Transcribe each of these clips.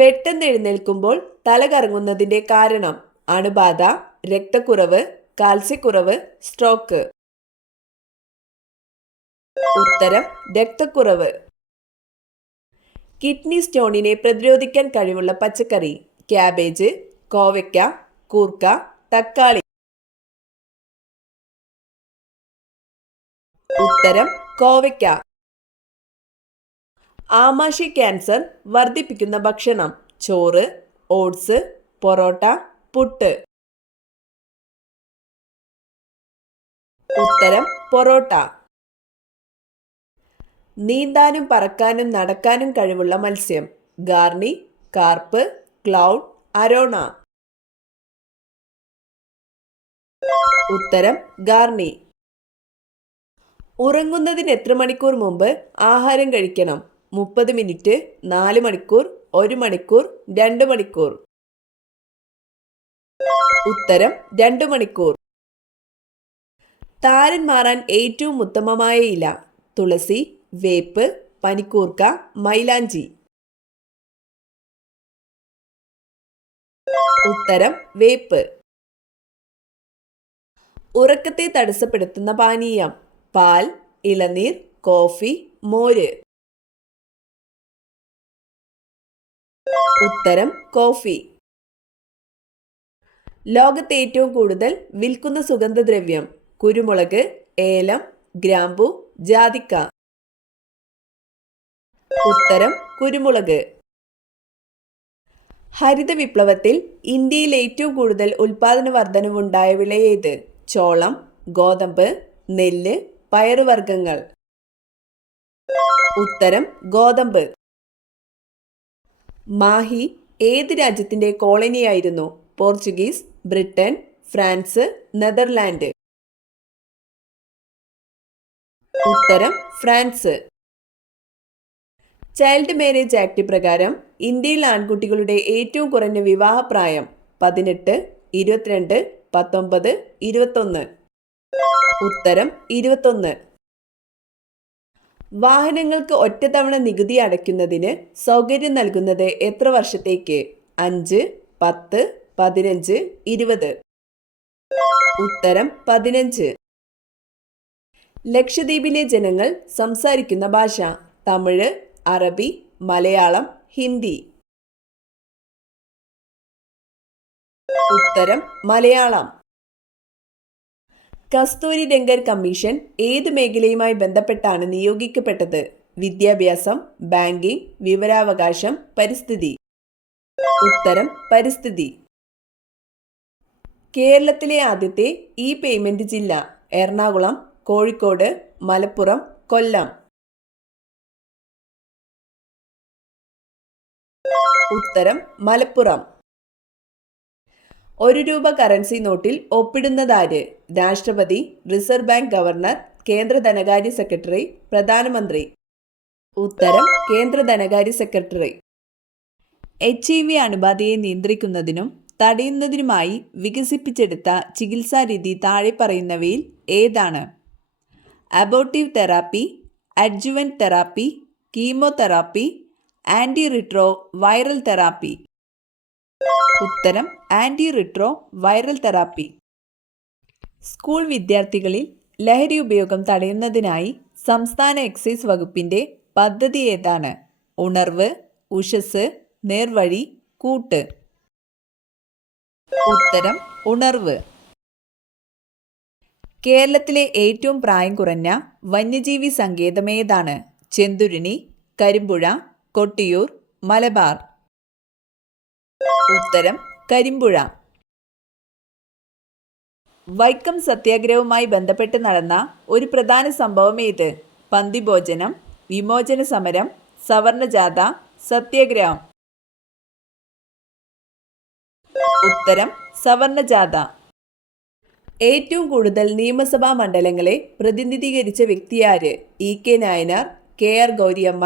പെട്ടെന്ന് എഴുന്നേൽക്കുമ്പോൾ തല കറങ്ങുന്നതിന്റെ കാരണം അണുബാധ, രക്തക്കുറവ്, കാൽസ്യക്കുറവ്, സ്ട്രോക്ക്. ഉത്തരം രക്തക്കുറവ്. കിഡ്നി സ്റ്റോണിനെ പ്രതിരോധിക്കാൻ കഴിവുള്ള പച്ചക്കറി: ക്യാബേജ്, കോവയ്ക്ക, കൂർക്ക, തക്കാളി. ഉത്തരം കോവയ്ക്ക. ആമാശയ ക്യാൻസർ വർദ്ധിപ്പിക്കുന്ന ഭക്ഷണം: ചോറ്, ഓട്സ്, പൊറോട്ട, പുട്ട്. ഉത്തരം പൊറോട്ട. നീന്താനും പറക്കാനും നടക്കാനും കഴിവുള്ള മത്സ്യം: ഗാർണി, കാർപ്പ്, ക്ലൗഡ്, അരോണ. ഉത്തരം ഗാർണി. ഉറങ്ങുന്നതിന് എത്ര മണിക്കൂർ മുമ്പ് ആഹാരം കഴിക്കണം? 30 മിനിറ്റ്, 4 മണിക്കൂർ, 1 മണിക്കൂർ, 2 മണിക്കൂർ. ഉത്തരം 2 മണിക്കൂർ. താരൻ മാറാൻ ഏറ്റവും ഉത്തമമായ ഇല: തുളസി, വേപ്പ്, പനിക്കൂർക്ക, മൈലാഞ്ചി. ഉത്തരം വേപ്പ്. ഉറക്കത്തെ തടസ്സപ്പെടുത്തുന്ന പാനീയം: പാൽ, ഇളനീർ, കോഫി, മോര്. ഉത്തരം കോഫി. ലോകത്തെ ഏറ്റവും കൂടുതൽ വിൽക്കുന്ന സുഗന്ധദ്രവ്യം: കുരുമുളക്, ഏലം, ഗ്രാമ്പു, ജാതിക്ക. ഉത്തരം കുരുമുളക്. ഹരിത വിപ്ലവത്തിൽ ഇന്ത്യയിൽ ഏറ്റവും കൂടുതൽ ഉൽപാദന വർധനവുണ്ടായ വിള ഏത്? ചോളം, ഗോതമ്പ്, നെല്ല്, പയറുവർഗ്ഗങ്ങൾ. ഉത്തരം ഗോതമ്പ്. മാഹി ഏത് രാജ്യത്തിന്റെ കോളനിയായിരുന്നു? Portuguese, Britain, France, Netherland. ഉത്തരം ഫ്രാൻസ്. ചൈൽഡ് മാരേജ് ആക്ട് പ്രകാരം ഇന്ത്യയിൽ ആൺകുട്ടികളുടെ ഏറ്റവും കുറഞ്ഞ വിവാഹപ്രായം: 18, 22, 19, 21. ഉത്തരം 21. വാഹനങ്ങൾക്ക് ഒറ്റത്തവണ നികുതി അടയ്ക്കുന്നതിന് സൗകര്യം നൽകുന്നത് എത്ര വർഷത്തേക്ക്? 5, 10, 15, 20. ഉത്തരം 15. ലക്ഷദ്വീപിലെ ജനങ്ങൾ സംസാരിക്കുന്ന ഭാഷ: തമിഴ്, അറബി, മലയാളം, ഹിന്ദി. ഉത്തരം മലയാളം. കസ്തൂരി രംഗൻ കമ്മീഷൻ ഏത് മേഖലയുമായി ബന്ധപ്പെട്ടാണ് നിയോഗിക്കപ്പെട്ടത്? വിദ്യാഭ്യാസം, ബാങ്കിംഗ്, വിവരാവകാശം, പരിസ്ഥിതി. ഉത്തരം പരിസ്ഥിതി. കേരളത്തിലെ ആദ്യത്തെ ഇ പേയ്മെന്റ് ജില്ല: എറണാകുളം, കോഴിക്കോട്, മലപ്പുറം, കൊല്ലം. ഉത്തരം മലപ്പുറം. 1 രൂപ കറൻസി നോട്ടിൽ ഒപ്പിടുന്നതാര്? രാഷ്ട്രപതി, റിസർവ് ബാങ്ക് ഗവർണർ, കേന്ദ്ര ധനകാര്യ സെക്രട്ടറി, പ്രധാനമന്ത്രി. ഉത്തരം കേന്ദ്ര ധനകാര്യ സെക്രട്ടറി. HIV അണുബാധയെ നിയന്ത്രിക്കുന്നതിനും തടയുന്നതിനുമായി വികസിപ്പിച്ചെടുത്ത ചികിത്സാരീതി താഴെ പറയുന്നവയിൽ ഏതാണ്? Abortive therapy, adjuvant therapy, chemotherapy, anti retro viral therapy. ഉത്തരം anti retro viral therapy. School വിദ്യാർത്ഥികളിൽ ലഹരി ഉപയോഗം തടയുന്നതിനായി സംസ്ഥാന എക്സൈസ് വകുപ്പിന്റെ പദ്ധതി ഏതാണ്? ഉണർവ്, ഉഷസ്, നേർവഴി, കൂട്ട്. ഉത്തരം ഉണർവ്. കേരളത്തിലെ ഏറ്റവും പ്രായം കുറഞ്ഞ വന്യജീവി സങ്കേതം ഏതാണ്? ചെന്തുരുണി, കരിമ്പുഴ, കൊട്ടിയൂർ, മലബാർ. ഉത്തരം കരിമ്പുഴ. വൈക്കം സത്യാഗ്രഹവുമായി ബന്ധപ്പെട്ട് നടന്ന ഒരു പ്രധാന സംഭവം ഏത്? പന്തിഭോജനം, വിമോചന സമരം, സവർണജാഥ, സത്യാഗ്രഹം. ഉത്തരം സവർണജാഥ. ഏറ്റവും കൂടുതൽ നിയമസഭാ മണ്ഡലങ്ങളെ പ്രതിനിധീകരിച്ച വ്യക്തിയാര്? EK Nayanar, KR Gouriamma,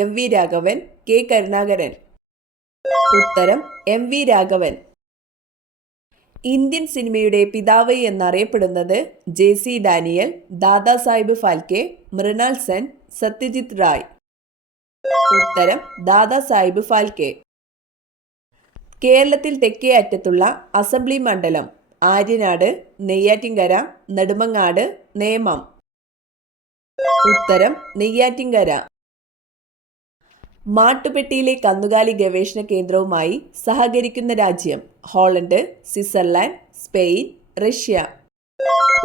MV Raghavan, K Karunakaran. ഉത്തരം MV രാഘവൻ. ഇന്ത്യൻ സിനിമയുടെ പിതാവ് എന്നറിയപ്പെടുന്നത് JC ഡാനിയൽ, ദാദാസാഹിബ് ഫാൽക്കെ, മൃണാൾ സെൻ, സത്യജിത് റായ്. ഉത്തരം ദാദാസാഹിബ് ഫാൽക്കെ. കേരളത്തിൽ തെക്കേ അറ്റത്തുള്ള അസംബ്ലി മണ്ഡലം ആര്യനാട്, നെയ്യാറ്റിൻകര, നെടുമങ്ങാട്, നേമം. ഉത്തരം നെയ്യാറ്റിൻകര. മാട്ടുപ്പെട്ടിയിലെ കന്നുകാലി ഗവേഷണ കേന്ദ്രവുമായി സഹകരിക്കുന്ന രാജ്യം ഹോളണ്ട്, സ്വിറ്റ്സർലാൻഡ്, സ്പെയിൻ, റഷ്യ.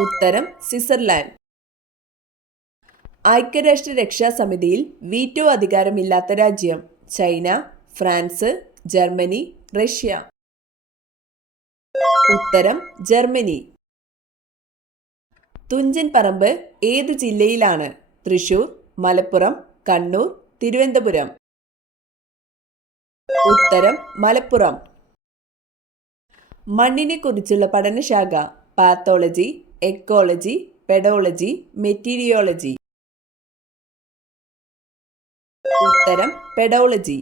ഉത്തരം സ്വിറ്റ്സർലാൻഡ്. ഐക്യരാഷ്ട്ര രക്ഷാ സമിതിയിൽ വീറ്റോ അധികാരമില്ലാത്ത രാജ്യം ചൈന, ഫ്രാൻസ്, ജർമ്മനി, റഷ്യ. ഉത്തരം ജർമ്മനി. തുഞ്ചൻ പറമ്പ് ഏതു ജില്ലയിലാണ്? തൃശൂർ, മലപ്പുറം, കണ്ണൂർ, തിരുവനന്തപുരം. ഉത്തരം മലപ്പുറം. മണ്ണിനെ കുറിച്ചുള്ള പഠനശാഖ പാത്തോളജി, എക്കോളജി, പെഡോളജി, മെറ്റീരിയോളജി. ഉത്തരം pedology.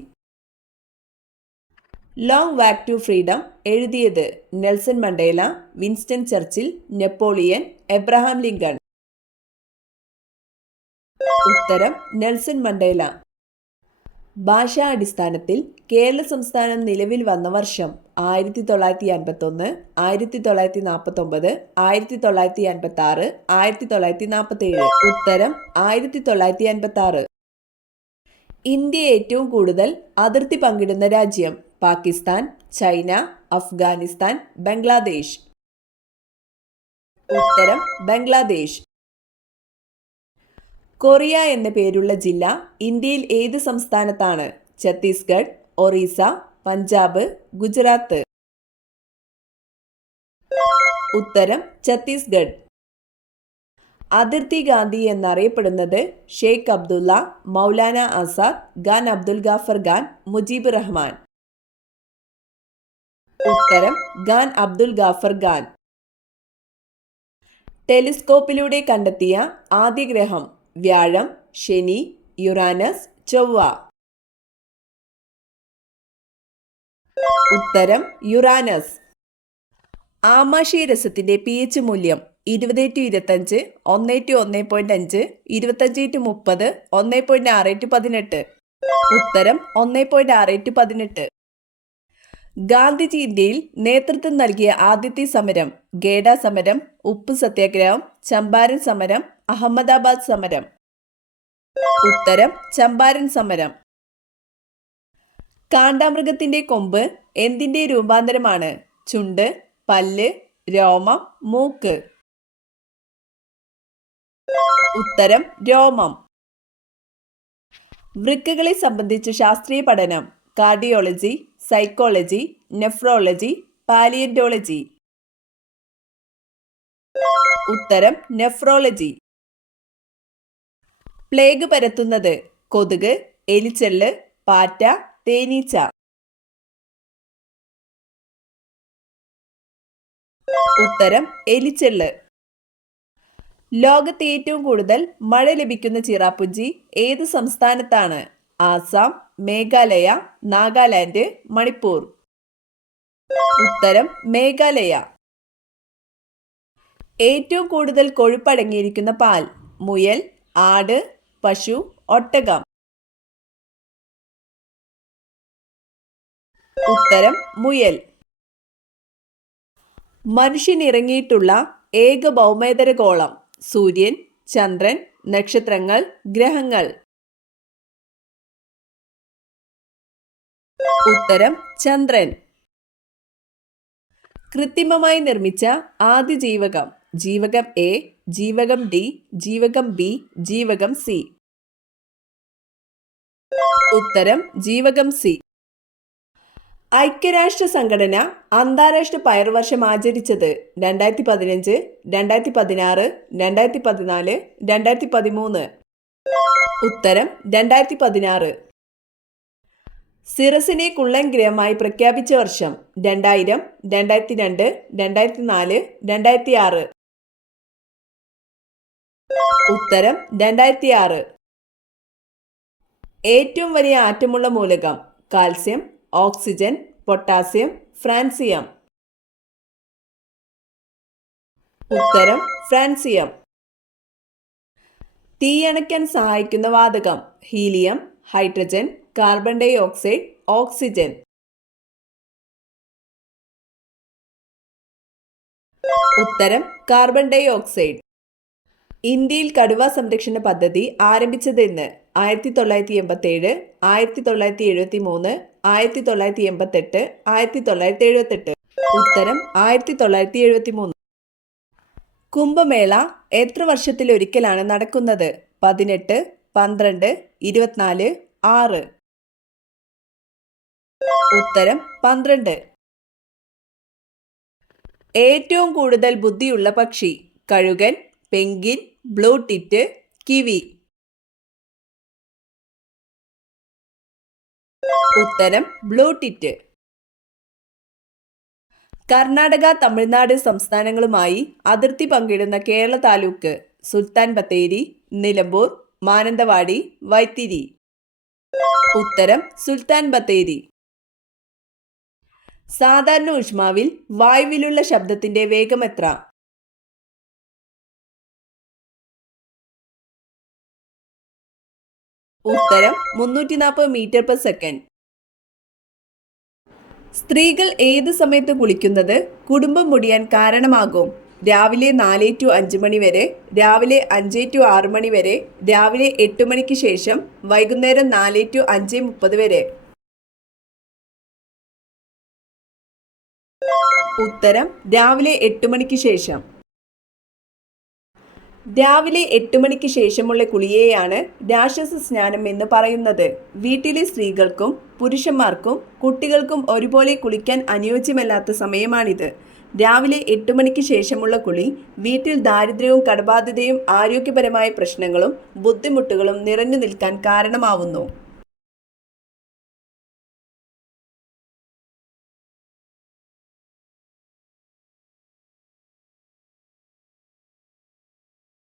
Long walk to freedom എഴുതിയത് Nelson Mandela, Winston Churchill, Napoleon, Abraham Lincoln. ഉത്തരം നെൽസൺ മണ്ടേല. ഭാഷാ അടിസ്ഥാനത്തിൽ കേരള സംസ്ഥാനം നിലവിൽ വന്ന വർഷം 1951, 1949, 1956, 1947. ഉത്തരം 1956. ഇന്ത്യ ഏറ്റവും കൂടുതൽ അതിർത്തി പങ്കിടുന്ന രാജ്യം പാകിസ്ഥാൻ, ചൈന, അഫ്ഗാനിസ്ഥാൻ, ബംഗ്ലാദേശ്. ഉത്തരം ബംഗ്ലാദേശ്. കൊറിയ എന്ന പേരുള്ള ജില്ല ഇന്ത്യയിൽ ഏത് സംസ്ഥാനത്താണ്? ഛത്തീസ്ഗഡ്, ഒറീസ, പഞ്ചാബ്, ഗുജറാത്ത്. ഉത്തരം ഛത്തീസ്ഗഡ്. അതിർത്തി ഗാന്ധി എന്നറിയപ്പെടുന്നത് ഷെയ്ഖ് അബ്ദുള്ള, മൗലാന ആസാദ്, ഖാൻ അബ്ദുൽ ഗാഫർ ഖാൻ, മുജീബ് റഹ്മാൻ. ഉത്തരം ഖാൻ അബ്ദുൽ ഗാഫർ ഖാൻ. ടെലിസ്കോപ്പിലൂടെ കണ്ടെത്തിയ ആദ്യ ഗ്രഹം വ്യാഴം, ശനി, യുറാനസ്, ചൊവ്വ. ഉത്തരം യുറാനസ്. ആമാശയരസത്തിന്റെ pH മൂല്യം 20:25, 1:1.5, 25:30, 1.6:18. ഉത്തരം 1.6:18. ഗാന്ധിജി ഇന്ത്യയിൽ നേതൃത്വം നൽകിയ ആദ്യത്തെ സമരം ഗേഡ സമരം, ഉപ്പു സത്യാഗ്രഹം, ചമ്പാരൻ സമരം, അഹമ്മദാബാദ് സമരം. ഉത്തരം ചമ്പാരൻ സമരം. കാണ്ടാമൃഗത്തിന്റെ കൊമ്പ് എന്തിന്റെ രൂപാന്തരമാണ്? ചുണ്ട്, പല്ല്, രോമം, മൂക്ക്. ഉത്തരം രോമം. വൃക്കകളെ സംബന്ധിച്ച ശാസ്ത്രീയ പഠനം കാർഡിയോളജി, സൈക്കോളജി, നെഫ്രോളജി, പാലിയന്റോളജി. ഉത്തരം നെഫ്രോളജി. പ്ലേഗ് പരത്തുന്നത് കൊതുക്, എലിച്ചെള്ള്, പാറ്റ, തേനീച്ച. ഉത്തരം എലിച്ചെള്ള്. ലോകത്ത് ഏറ്റവും കൂടുതൽ മഴ ലഭിക്കുന്ന ചിറാപ്പുഞ്ചി ഏത് സംസ്ഥാനത്താണ്? ആസാം, മേഘാലയ, നാഗാലാൻഡ്, മണിപ്പൂർ. ഉത്തരം മേഘാലയ. ഏറ്റവും കൂടുതൽ കൊഴുപ്പടങ്ങിയിരിക്കുന്ന പാൽ മുയൽ, ആട്, പശു, ഒട്ടകം. ഉത്തരം മുയൽ. മനുഷ്യൻ ഇറങ്ങിയിട്ടുള്ള ഏക ഭൗമേതര ഗോളം സൂര്യൻ, ചന്ദ്രൻ, നക്ഷത്രങ്ങൾ, ഗ്രഹങ്ങൾ. ഉത്തരം ചന്ദ്രൻ. കൃത്രിമമായി നിർമ്മിച്ച ആദ്യ ജീവകം ജീവകം എ, ജീവകം ഡി, ജീവകം ബി, ജീവകം സി. ഉത്തരം ജീവകം സി. ഐക്യരാഷ്ട്ര സംഘടന അന്താരാഷ്ട്ര പയർവർഷം ആചരിച്ചത് 2015, 2016, 2014, 2013. ഉത്തരം 2016. സിറസിനെ കുള്ളൻ ഗ്രഹമായി പ്രഖ്യാപിച്ച വർഷം 2000, 2002, 2004, 2006. ഉത്തരം 2006. ഏറ്റവും വലിയ ആറ്റമുള്ള മൂലകം കാൽസ്യം, ഓക്സിജൻ, പൊട്ടാസ്യം, ഫ്രാൻസിയം. ഉത്തരം ഫ്രാൻസിയം. തീയണയ്ക്കാൻ സഹായിക്കുന്ന വാതകം helium, hydrogen, carbon dioxide, oxygen. ഉത്തരം കാർബൺ ഡൈ ഓക്സൈഡ്. ഇന്ത്യയിൽ കടുവ സംരക്ഷണ പദ്ധതി ആരംഭിച്ചതെന്ന്? 1987, 1973, 1988, 1978. ഉത്തരം 1973. കുംഭമേള എത്ര വർഷത്തിലൊരിക്കലാണ് നടക്കുന്നത്? 18, 12, 24, 6. ഉത്തരം 12. ഏറ്റവും കൂടുതൽ ബുദ്ധിയുള്ള പക്ഷി? കഴുകൻ, പെൻഗ്വിൻ, ബ്ലൂ ടിറ്റ്, കിവി. ഉത്തരം ബ്ലൂ ടിറ്റ്. കർണാടക, തമിഴ്നാട് സംസ്ഥാനങ്ങളുമായി അതിർത്തി പങ്കിടുന്ന കേരള താലൂക്ക്? സുൽത്താൻ ബത്തേരി, നിലമ്പൂർ, മാനന്തവാടി, വൈത്തിരി. ഉത്തരം സുൽത്താൻ ബത്തേരി. സാധാരണ ഊഷ്മാവിൽ വായുവിലുള്ള ശബ്ദത്തിന്റെ വേഗം എത്ര? ഉത്തരം 340 മീറ്റർ പെർ സെക്കൻഡ്. സ്ത്രീകൾ ഏത് സമയത്ത് കുളിക്കുന്നത് കുടുംബം മുടിയാൻ കാരണമാകും? രാവിലെ 4 to 5 മണി വരെ, രാവിലെ 5 to 6 മണി വരെ, രാവിലെ 8 മണിക്ക് ശേഷം, വൈകുന്നേരം 4 to 5:30 വരെ. ഉത്തരം രാവിലെ 8 മണിക്ക് ശേഷം. രാവിലെ 8 മണിക്ക് ശേഷമുള്ള കുളിയെയാണ് രാക്ഷസ സ്നാനം എന്ന് പറയുന്നത്. വീട്ടിലെ സ്ത്രീകൾക്കും പുരുഷന്മാർക്കും കുട്ടികൾക്കും ഒരുപോലെ കുളിക്കാൻ അനുയോജ്യമല്ലാത്ത സമയമാണിത്. രാവിലെ 8 മണിക്ക് ശേഷമുള്ള കുളി വീട്ടിൽ ദാരിദ്ര്യവും കടബാധ്യതയും ആരോഗ്യപരമായ പ്രശ്നങ്ങളും ബുദ്ധിമുട്ടുകളും നിറഞ്ഞു നിൽക്കാൻ കാരണമാവുന്നു.